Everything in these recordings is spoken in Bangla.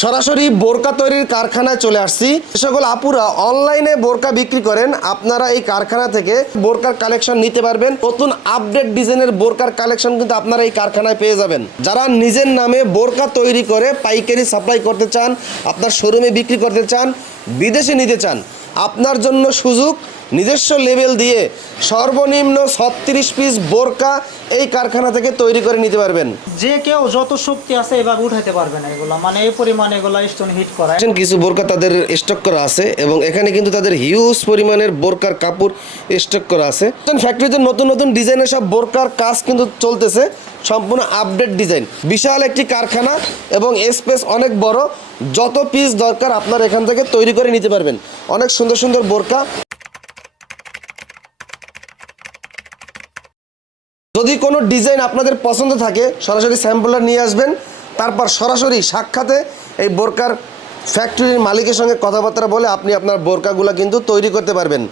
সরাসরি বোরকা তৈরির কারখানায় চলে আসছি। সকল আপুরা অনলাইনে বোরকা বিক্রি করেন, আপনারা এই কারখানা থেকে বোরকার কালেকশন নিতে পারবেন। নতুন আপডেট ডিজাইনের বোরকার কালেকশন কিন্তু আপনারা এই কারখানায় পেয়ে যাবেন। যারা নিজের নামে বোরকা তৈরি করে পাইকারি সাপ্লাই করতে চান, আপনার শোরুমে বিক্রি করতে চান, বিদেশে নিতে চান, আপনার জন্য সুযোগ নিজস্ব লেভেল দিয়ে সর্বনিম্ন ছত্রিশ পিস বোরকা এই কারখানা থেকে তৈরি করে নিতে পারবেন। যে কেউ যত শক্তি আছে এভাবে উঠাইতে পারবে না এগুলা। মানে এই পরিমাণে এগুলা স্টোন হিট করা কিছু বোরকা তাদের স্টক করা আছে এবং এখানে কিন্তু তাদের হিউজ পরিমাণের বোরকার কাপড় স্টক করা আছে। ফ্যাক্টরিতে নতুন নতুন ডিজাইনের সব বোরকার কাজ কিন্তু চলতেছে। সম্পূর্ণ আপডেট ডিজাইন বিশাল একটি কারখানা এবং স্পেস অনেক বড়। যত পিস দরকার আপনার এখান থেকে তৈরি করে নিতে পারবেন। অনেক সুন্দর সুন্দর বোরকা। যদি কোনো ডিজাইন আপনাদের পছন্দ থাকে, সরাসরি স্যাম্পলটা নিয়ে আসবেন। তারপর সরাসরি সাক্ষাতে এই বোরকার ফ্যাক্টরির মালিকের সঙ্গে কথাবার্তা বলে আপনি আপনার বোরকাগুলো কিন্তু তৈরি করতে পারবেন।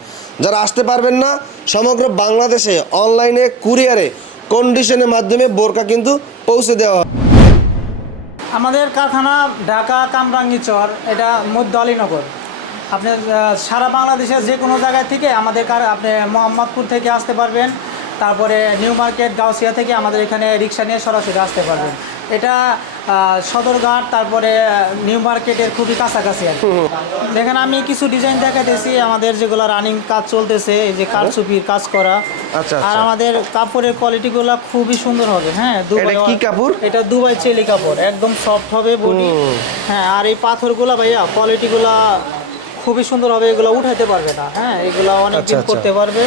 যারা আসতে পারবেন না, সমগ্র বাংলাদেশে, অনলাইনে, কুরিয়ারে, কন্ডিশনের মাধ্যমে বোরকা কিন্তু পৌঁছে দেওয়া হয়। আমাদের কারখানা ঢাকা কামরাঙ্গীচর এটা মধ্য আলীনগর। আপনি সারা বাংলাদেশের যে কোনো জায়গায় থেকে আমাদের কার আপনি মোহাম্মদপুর থেকে আসতে পারবেন। তারপরে নিউ মার্কেট গাউসিয়া থেকে আমাদের এখানে রিক্সা নিয়ে সরাসরি আসতে পারবেন। এটা সদরঘাট তারপরে নিউ মার্কেটের খুবই কাছাকাছি আর দেখেন আমি কিছু ডিজাইন দেখাতেছি আমাদের যেগুলো রানিং কাজ চলতেছে এই যে কারচুপির কাজ করা। আচ্ছা, আর আচ্ছা। আমাদের কাপড়ের কোয়ালিটিগুলো খুবই সুন্দর হবে হ্যাঁ? দুবাই কি কাপড়? এটা দুবাই চেলি কাপড় একদম সফট হবে বডি। হ্যাঁ আর এই পাথরগুলা ভাইয়া কোয়ালিটিগুলা খুবই সুন্দর হবে এগুলো উঠাইতে পারবে না হ্যাঁ? এগুলো অনেক দিন আচ্ছা। করতে পারবে।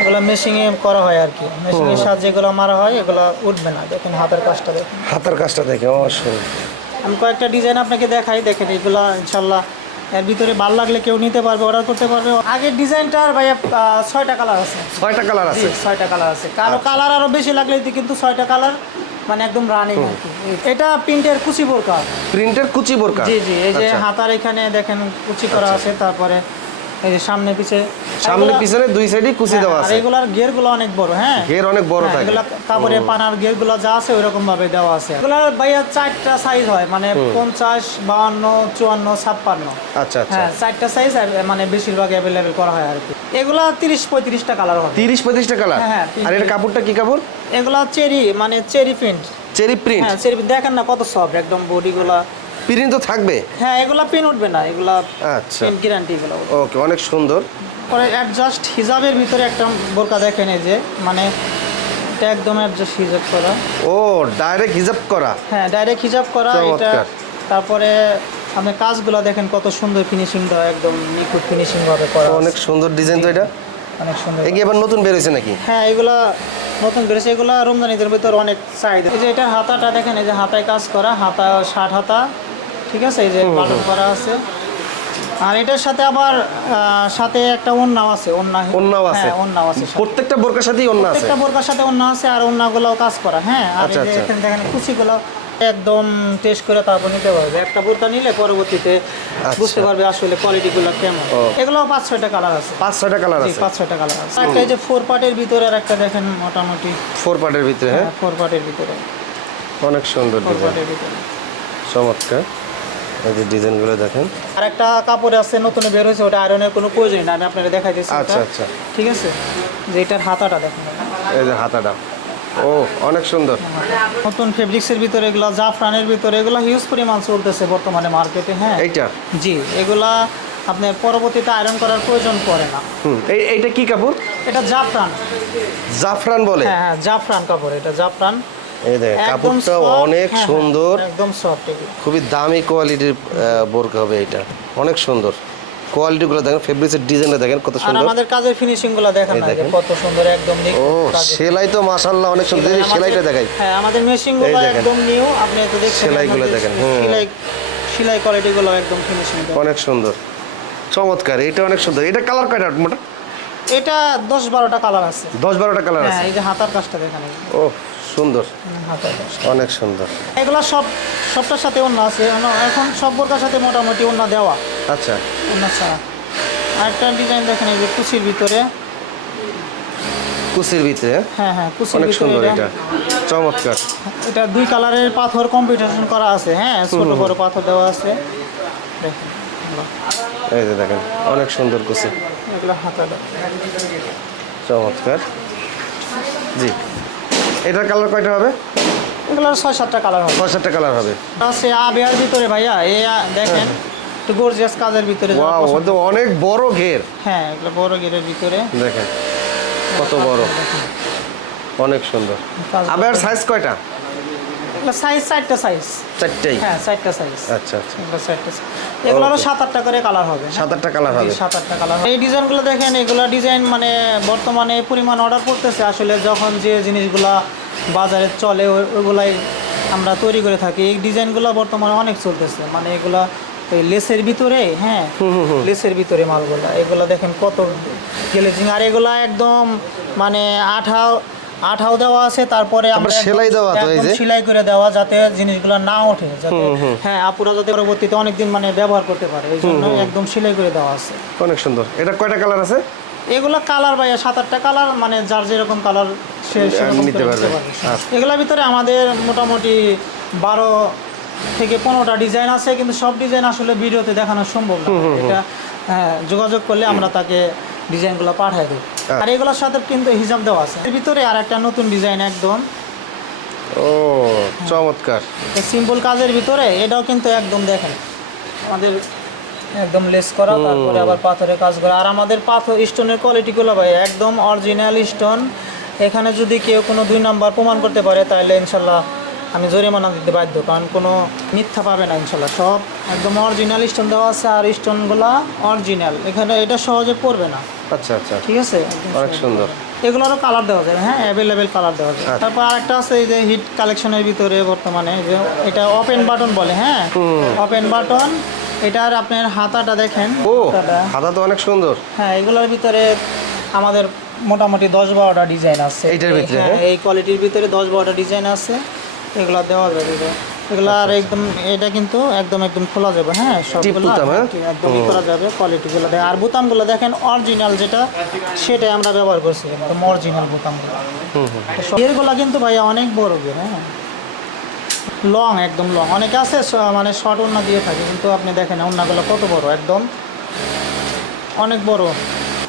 এগুলো মেশিংয়ে করা হয় আর কি। মেশিনের সাহায্যে এগুলো মারা হয় এগুলো উঠবে না। দেখেন হাতের কাজটা দেখেন। হাতার কাজটা দেখে অবশ্যই। আমি কয়েকটা ডিজাইন আপনাকে দেখাই। দেখেন এগুলো ইনশাল্লাহ এর ভিতরে ভালো লাগলে কেউ নিতে পারবে অর্ডার করতে পারবে। আগের ডিজাইনটার ভাইয়া ছয়টা কালার আছে। ছয়টা কালার আছে? ছয়টা কালার আছে। কারও কালার আরও বেশি লাগলে কিন্তু ছয়টা কালার মানে একদম রানিং আর কি। এটা প্রিন্টের কুচি বোরকা। প্রিন্টের কুচি বোরকা? জি জি এই যে আচ্ছা। হাতার এখানে দেখেন কুচি করা আছে তারপরে এই যে সামনে পিছে। সামনে পিছনে দুই সাইডে কুচি হ্যাঁ, দেওয়া আর আছে এগুলার গেরগুলো অনেক বড় হ্যাঁ? ঘের অনেক বড় হ্যাঁ, থাকে। এগুলা কাপড়ের পানার গেরগুলো যা আছে ওই রকম ভাবে দেওয়া আছে। এগুলার ভাইয়া চারটা সাইজ হয় মানে পঞ্চাশ বাউান্ন চুয়ান্ন ছাপ্পান্ন। আচ্ছা আচ্ছা। হ্যাঁ চারটা সাইজ মানে বেশিরভাগ অ্যাভেলেবেল করা হয় আর কি এগুলা তিরিশ পঁয়ত্রিশটা কালার হবে। তিরিশ পঁয়ত্রিশটা কালার হ্যাঁ, হ্যাঁ, আর এর কাপড়টা কি কাপড়? এগুলা চেরি মানে চেরি প্রিন্ট চেরি প্রিন্ট হ্যাঁ চেরি দেখেন না কত সফট একদম বডি প্রিন্ট তো থাকবে? হ্যাঁ এগুলা পিন উঠবে না এগুলা আচ্ছা। পিন গ্যারান্টি এগুলো ওকে অনেক সুন্দর। পরে অ্যাডজাস্ট হিজাবের ভিতরে একটা বোরকা দেখেন এই যে মানে এটা একদম অ্যাডজাস্ট হিজাব করা। ও ডাইরেক্ট হিজাব করা। হ্যাঁ ডাইরেক্ট হিজাব করা এটা তারপরে আপনি কাজগুলো দেখেন কত সুন্দর ফিনিশিং দেওয়া একদম নিখুঁত ফিনিশিং ভাবে করা অনেক সুন্দর ডিজাইন তো এটা। অনেক সুন্দর। এ কি এবার নতুন বেরোয়েছে নাকি? হ্যাঁ এগুলা নতুন বেরোছে এগুলা রমজান ঈদের ভিতর অনেক চাহিদা এই যে এটার হাতাটা দেখেন এই যে হাতায় কাজ করা হাতা ষাট হাতা ঠিক আছে? এই যে বাটন করা আছে। আর এটার সাথে আবার সাথে একটা ওন্নাও আছে। ওন্না ওন্নাও আছে? হ্যাঁ ওন্নাও আছে প্রত্যেকটা বোরকার সাথেই অন্য আছে? প্রত্যেকটা বোরকার সাথে ওন্না আছে আর ওন্নাগুলোও কাজ করা হ্যাঁ? আর আচ্ছা, এই যে আচ্ছা। এখানে দেখেন কুচিগুলো একদম টেস্ট করে তারপর নিতে পারবে। একটা বোরকা নিলে পরবর্তীতে বুঝতে পারবে আসলে কোয়ালিটিগুলো কেমন। এগুলো পাঁচ ছয়টা কালার আছে। পাঁচ ছয়টা কালার আছে। পাঁচ ছয়টা কালার আছে। একটা এই যে ফোর পার্টের ভিতরে আর একটা দেখেন মোটামুটি। ফোর পার্টের ভিতরে হ্যাঁ? ফোর পার্টের ভিতরে। অনেক সুন্দর ফোর পার্টের ভিতরে। চমৎকার। এই যে ডিজাইনগুলো দেখেন। আর একটা কাপড় আছে নতুন বের হয়েছে ওটা আয়রনের কোনো প্রয়োজন না আমি আপনাকে দেখাই দিচ্ছি আচ্ছা, আচ্ছা। ঠিক আছে? যে এটার হাতাটা দেখেন। এই যে হাতাটা। ও অনেক সুন্দর। নতুন ফেব্রিক্সের ভিতরে এগুলো জাফরানের ভিতরে এগুলো হিউজ পরিমাণ চলতেছে বর্তমানে মার্কেটে হ্যাঁ? এইটা? জি এগুলা আপনার পরবর্তীতে আয়রন করার প্রয়োজন পড়ে না। হুম এই এইটা কি কাপড়? এটা জাফরান। জাফরান বলে? হ্যাঁ হ্যাঁ জাফরান কাপড় এটা জাফরান। এই কাপড়টা অনেক হ্যাঁ, হ্যাঁ, সুন্দর। একদম সফট খুবই দামি কোয়ালিটির বোরকা হবে এটা। অনেক সুন্দর। কোয়ালিটিগুলো দেখেন ফেব্রিক্সের ডিজাইনটা দেখেন কত সুন্দর। আমাদের কাজের ফিনিশিংগুলো দেখেন না। কত সুন্দর একদম ও সেলাই তো মাশাআল্লাহ অনেক সুন্দর। সেলাইটা দেখাই। হ্যাঁ আমাদের মেশিন এই গুলো দেখেন। একদম নিউ আপনি তো দেখছেন সেলাইগুলো দেখেন, সেলাই সেলাই কোয়ালিটি একদম ফিনিশিং অনেক সুন্দর। চমৎকার এটা অনেক সুন্দর। এটা কালার কয়টা মোটা? এটা দশ বারোটা কালার আছে। দশ বারোটা কালার আছে? এই যে হাতার কাজটা দেখেন ও সুন্দর। অনেক সুন্দর। এগুলো সব সবটার সাথে অন্য আছে। এখন সব বোরকার সাথে মোটামুটি অন্য দেওয়া। আচ্ছা। অন্য ছাড়া। আরেকটা ডিজাইন দেখেন এই যে কুচির ভিতরে। কুচির ভিতরে? হ্যাঁ? হ্যাঁ কুচির অনেক সুন্দর এটা। এটা। চমৎকার। এটা দুই কালারের পাথর কম্পিটিশন করা আছে হ্যাঁ? ছোট বড় পাথর দেওয়া আছে। দেখেন এই যে দেখেন অনেক সুন্দর কুচি এগুলো চমৎকার। জি। এটার কালার কয়টা হবে? এগুলোর ছয় সাতটা কালার হবে। ছয় সাতটা কালার হবে। আছে আবিয়ার ভিতরে ভাইয়া এই আ- দেখেন একটু গর্জিয়াস কাজের ভিতরে ওয়াও তো অনেক বড় ঘের। হ্যাঁ এগুলো বড় গেরের ভিতরে। দেখেন কত বড়। অনেক সুন্দর। আবার সাইজ কয়টা? এগুলো সাইজ চারটা সাইজ চারটেই? হ্যাঁ চারটা সাইজ আচ্ছা আচ্ছা। এগুলো চারটা size। এগুলোরও সাত আটটা করে কালার হবে হ্যাঁ? সাত আটটা কালার হবে সাত আটটা কালার এই ডিজাইনগুলো দেখেন এগুলো ডিজাইন মানে বর্তমানে পরিমাণ অর্ডার করতেছে আসলে যখন যে জিনিসগুলা বাজারে চলে ওইগুলাই আমরা তৈরি করে থাকি। এই ডিজাইনগুলো বর্তমানে অনেক চলতেছে। মানে এগুলা ওই লেসের ভিতরে হ্যাঁ লেসের ভিতরে মালগুলা। এগুলো দেখেন কত গ্লেজিং আর এগুলা একদম মানে আঠাও আঠাও দেওয়া আছে তারপরে আমরা সেলাই দেওয়া তো এই যে? সেলাই করে দেওয়া যাতে জিনিসগুলো না ওঠে যাতে হ্যাঁ আপুরা যাতে পরবর্তীতে অনেকদিন মানে ব্যবহার করতে পারে এই জন্য একদম সেলাই করে দেওয়া আছে। অনেক সুন্দর। এটা কয়টা কালার আছে? এগুলো কালার ভাইয়া সাত আটটা কালার মানে যার যেরকম কালার সে সেরকম নিতে পারবে। এগুলোর ভিতরে আমাদের মোটামুটি বারো থেকে পনেরোটা ডিজাইন আছে কিন্তু সব ডিজাইন আসলে ভিডিওতে দেখানো সম্ভব না। এটা হ্যাঁ যোগাযোগ করলে আমরা তাকে ডিজাইনগুলো পাঠাই দেবো। আর এগুলোর সাথে কিন্তু হিসাব দেওয়া আছে। এর ভিতরে আর একটা নতুন ডিজাইন একদম। ও চমৎকার। সিম্পল কাজের ভিতরে এটাও কিন্তু একদম দেখেন। আমাদের একদম লেস করা তারপরে আবার পাথরের কাজ করা। আর আমাদের পাথর স্টোনের কোয়ালিটিগুলো ভাই একদম অরিজিনাল স্টোন এখানে যদি কেউ কোনো দুই নাম্বার প্রমাণ করতে পারে তাহলে ইনশাল্লাহ আমি জরিমানা দিতে বাধ্য। কারণ কোনো মিথ্যা পাবে না ইনশাল্লাহ। সব একদম অরিজিনাল স্টোন দেওয়া আছে আর স্টোনগুলো অরিজিনাল এখানে এটা সহজে পড়বে না। আচ্ছা আচ্ছা। ঠিক আছে? অনেক সুন্দর। এগুলোরও কালার দেওয়া যাবে হ্যাঁ অ্যাভেলেবেল কালার দেওয়া যাবে আচ্ছা। তারপর আরেকটা আছে এই যে হিট কালেকশনের ভিতরে বর্তমানে যে এটা ওপেন বাটন বলে হ্যাঁ? ওপেন বাটন এটার আপনার হাতাটা দেখেন। ও হাতা তো অনেক সুন্দর। হ্যাঁ এগুলোর ভিতরে আমাদের মোটামুটি দশ বারোটা ডিজাইন আছে। এইটার ভিতরে, হ্যাঁ, হ্যাঁ? এই কোয়ালিটির ভিতরে দশ বারোটা ডিজাইন আছে। এগুলো দেওয়া যাবে। এগুলো আর একদম এটা কিন্তু একদম একদম খোলা যাবে হ্যাঁ? সবগুলো হ্যাঁ? একদম ই যাবে কোয়ালিটিগুলো দেয়। আর বোতামগুলো দেখেন অরিজিনাল যেটা সেটাই আমরা ব্যবহার করছি একদম অরিজিনাল বোতামগুলো। এরগুলো কিন্তু ভাইয়া অনেক বড় গের হ্যাঁ? লং একদম লং অনেকে আছে মানে শর্ট ওন্না দিয়ে থাকে কিন্তু আপনি দেখেন ওন্নাগুলো কত বড় একদম। অনেক বড়।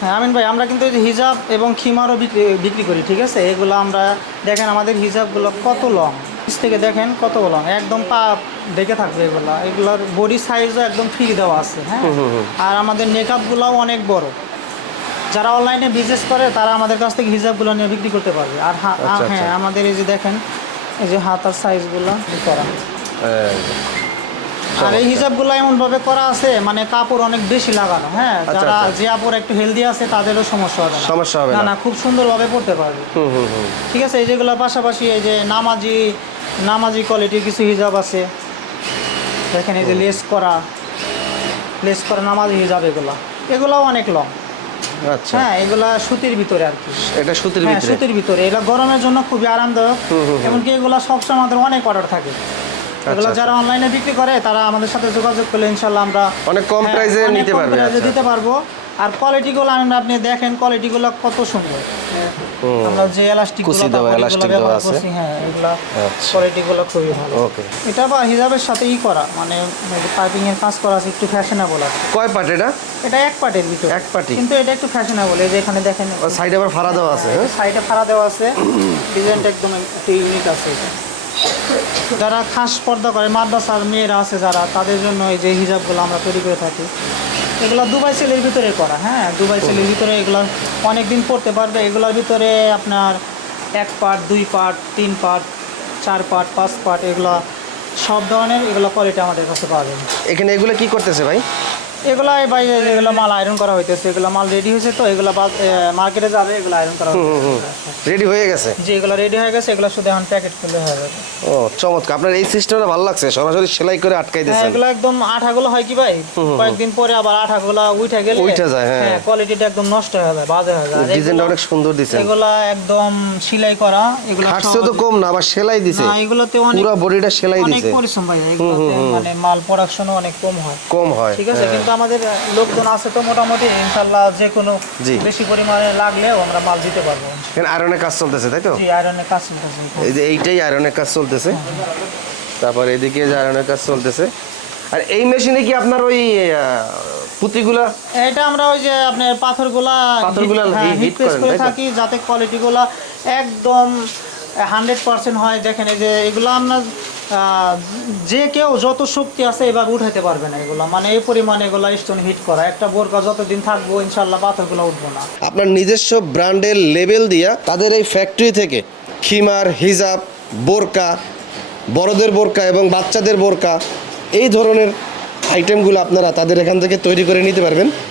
হ্যাঁ আমিন ভাই আমরা কিন্তু এই যে হিজাব এবং খিমারও বিক্রি বিক্রি করি ঠিক আছে? এগুলো আমরা দেখেন আমাদের হিজাবগুলো কত লং থেকে দেখেন কত লং একদম পা দেখে থাকবে এগুলো। এগুলোর বডি সাইজও একদম ফ্রি দেওয়া আছে হ্যাঁ? আর আমাদের মেকআপগুলোও অনেক বড়। যারা অনলাইনে বিজনেস করে তারা আমাদের কাছ থেকে হিজাবগুলো নিয়ে বিক্রি করতে পারবে। আর আচ্ছা, হ্যাঁ আচ্ছা। আমাদের এই যে দেখেন এই যে হাতার সাইজগুলো করা? আর এই হিসাবগুলো এমনভাবে করা আছে মানে কাপড় অনেক বেশি লাগানো হ্যাঁ? আচ্ছা, যারা। যে কাপড় একটু হেলদি আছে তাদেরও সমস্যা হবে না। সমস্যা হবে না। না খুব সুন্দরভাবে পড়তে পারবে। ঠিক আছে এই যেগুলোর পাশাপাশি এই যে নামাজি নামাজি কোয়ালিটির কিছু হিজাব আছে। দেখেন এই যে লেস করা লেস করা নামাজি হিজাব এগুলো। এগুলোও অনেক লং আচ্ছা। হ্যাঁ এগুলা সুতির ভিতরে আর কি। এটা সুতির হ্যাঁ ভিতরে? সুতির ভিতরে। এগুলো গরমের জন্য খুবই আরামদায়ক। এমনকি এগুলো সবসময় আমাদের অনেক অর্ডার থাকে। এগুলো আচ্ছা। যারা অনলাইনে বিক্রি করে তারা আমাদের সাথে যোগাযোগ করলে ইনশাল্লাহ আমরা অনেক কম হ্যাঁ, প্রাইসে নিতে কম পারবে আচ্ছা। দিতে পারব। আর কোয়ালিটিগুলো আমি আপনি দেখেন কোয়ালিটিগুলো কত সুন্দর। আমরা যে এলাস্টিক কুচি দেওয়া, elastic দেওয়া আছে। হ্যাঁ এগুলা আচ্ছা। কোয়ালিটিগুলো খুবই ভালো। ওকে। এটা বা হিসাবের সাথে করা মানে পাইপিং এর কাজ করা আছে একটু ফ্যাশনেবল আছে। কয় পার্ট এটা? এটা এক পার্টের ভিতরে। এক পার্টি কিন্তু এটা একটু ফ্যাশনেবল এই যে এখানে দেখেন সাইডে আবার ফাড়া দেওয়া আছে হ্যাঁ? সাইডে ফাড়া দেওয়া আছে। ডিজাইনটা একদম একটু ইউনিক আছে এটা। যারা খাস পর্দা করে মাদ্রাসার মেয়েরা আছে যারা তাদের জন্য এই যে হিজাবগুলো আমরা তৈরি করে থাকি। এগুলো দুবাই সেলের ভিতরে করা হ্যাঁ? দুবাই সেলের ভিতরে এগুলো অনেক দিন পড়তে পারবে। এগুলোর ভিতরে আপনার এক পার্ট দুই পার্ট তিন পার্ট চার পার্ট পাঁচ পার্ট এগুলো সব ধরনের এগুলো কোয়ালিটি আমাদের কাছে পাওয়া যাবে এখানে এগুলো কি করতেছে ভাই? এগুলো বাইরে যেগুলো মাল আয়রন করা হইতেছে এগুলো মাল রেডি হয়েছে তো এগুলো মার্কেটে যাবে এগুলো আয়রন করা রেডি হয়ে গেছে? যে এগুলো রেডি হয়ে গেছে এগুলো শুধু এখন প্যাকেট করলে হয়ে যাবে ও চমৎকার। আপনার এই সিস্টেমটা ভালো লাগছে? সরাসরি সেলাই করে আটকাই হ্যাঁ দিয়েছেন এগুলো একদম আঠাগুলো হয় কি ভাই? কয়েকদিন পরে আবার আঠাগুলো উঠে গেলে উইঠা যায়, হ্যাঁ। কোয়ালিটিটা একদম নষ্ট হয়ে যাবে বাজে হয়ে যায় ডিজাইনটা অনেক সুন্দর দিছেন। এগুলা একদম সেলাই করা এগুলো খাটছেও তো কম না আবার সেলাই দিছে। না এগুলোতে অনেক পুরো বডিটা সেলাই অনেক দিছে। পরিশ্রম ভাই এগুলোতে মানে মাল প্রোডাকশনও অনেক কম হয়। কম হয় ঠিক আছে কিন্তু আমাদের লোকজন আছে তো মোটামুটি ইনশাল্লাহ যে কোনো বেশি পরিমাণে লাগলেও আমরা মাল দিতে পারব। এখানে আয়রনের কাজ চলতেছে তাই তো? জি আয়রনের কাজ চলতেছে। এই যে এইটাই আয়রনের কাজ চলতেছে। তারপর এদিকে যে আয়রনের কাজ চলতেছে। আর এই মেশিনে কি আপনার ওই পুঁতিগুলা? এটা আমরা ওই যে আপনার পাথরগুলা পাথরগুলা হিট- হ্যাঁ, করে থাকি যাতে কোয়ালিটিগুলা একদম হান্ড্রেড পার্সেন্ট হয়। দেখেন এই যে এগুলো আহ, যে কেউ যত শক্তি আছে এভাবে উঠাইতে পারবে না এগুলো। মানে এই পরিমাণে এগুলো স্টোন হিট করা। একটা বোরকা যতদিন থাকব ইনশাল্লাহ পাথরগুলো উঠবো না। আপনার নিজস্ব ব্র্যান্ডের লেবেল দিয়া তাদের এই ফ্যাক্টরি থেকে খিমার, হিজাব, বোরকা, বড়দের বোরকা এবং বাচ্চাদের বোরকা, এই ধরনের আইটেমগুলো আপনারা তাদের এখান থেকে তৈরি করে নিতে পারবেন।